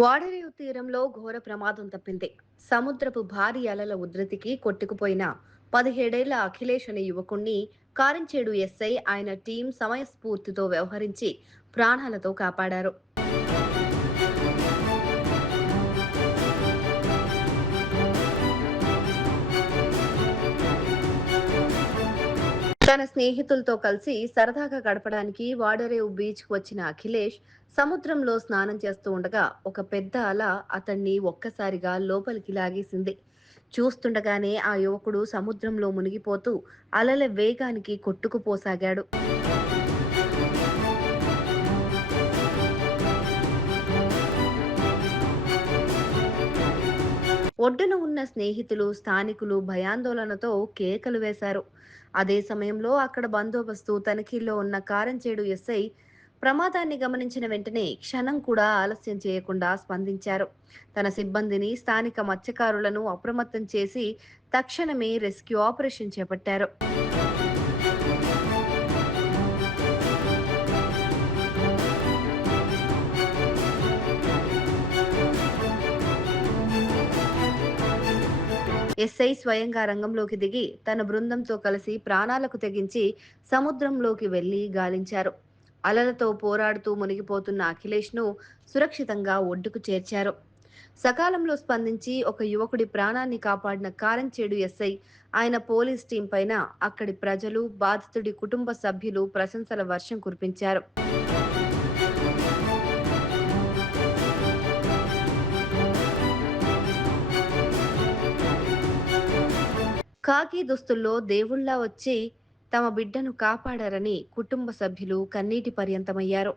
వాడరేవు తీరంలో ఘోర ప్రమాదం తప్పింది. సముద్రపు భారీ అలల ఉధృతికి కొట్టుకుపోయిన 17 ఏళ్ల అఖిలేష్ అనే యువకుణ్ణి కారంచేడు ఎస్ఐ ఆయన టీం సమయస్ఫూర్తితో వ్యవహరించి ప్రాణాలతో కాపాడారు. తన స్నేహితులతో కలిసి సరదాగా గడపడానికి వాడరేవు బీచ్కు వచ్చిన అఖిలేష్ సముద్రంలో స్నానం చేస్తూ ఉండగా ఒక పెద్ద అల అతన్ని ఒక్కసారిగా లోపలికి లాగేసింది. చూస్తుండగానే ఆ యువకుడు సముద్రంలో మునిగిపోతూ అలల వేగానికి కొట్టుకుపోసాగాడు. ఒడ్డున ఉన్న స్నేహితులు, స్థానికులు భయాందోళనతో కేకలు వేశారు. అదే సమయంలో అక్కడ బందోబస్తు తనిఖీల్లో ఉన్న కారంచేడు ఎస్ఐ ప్రమాదాన్ని గమనించిన వెంటనే క్షణం కూడా ఆలస్యం చేయకుండా స్పందించారు. తన సిబ్బందిని, స్థానిక మత్స్యకారులను అప్రమత్తం చేసి తక్షణమే రెస్క్యూ ఆపరేషన్ చేపట్టారు. ఎస్ఐ స్వయంగా రంగంలోకి దిగి తన బృందంతో కలిసి ప్రాణాలకు తెగించి సముద్రంలోకి వెళ్లి గాలించారు. అలలతో పోరాడుతూ మునిగిపోతున్న అఖిలేష్ను సురక్షితంగా ఒడ్డుకు చేర్చారు. సకాలంలో స్పందించి ఒక యువకుడి ప్రాణాన్ని కాపాడిన కారంచేడు ఎస్ఐ, ఆయన పోలీస్ టీం పైన అక్కడి ప్రజలు, బాధితుడి కుటుంబ సభ్యులు ప్రశంసల వర్షం కురిపించారు. ఖాకీ దుస్తుల్లో దేవుళ్లా వచ్చి తమ బిడ్డను కాపాడారని కుటుంబ సభ్యులు కన్నీటి పర్యంతమయ్యారు.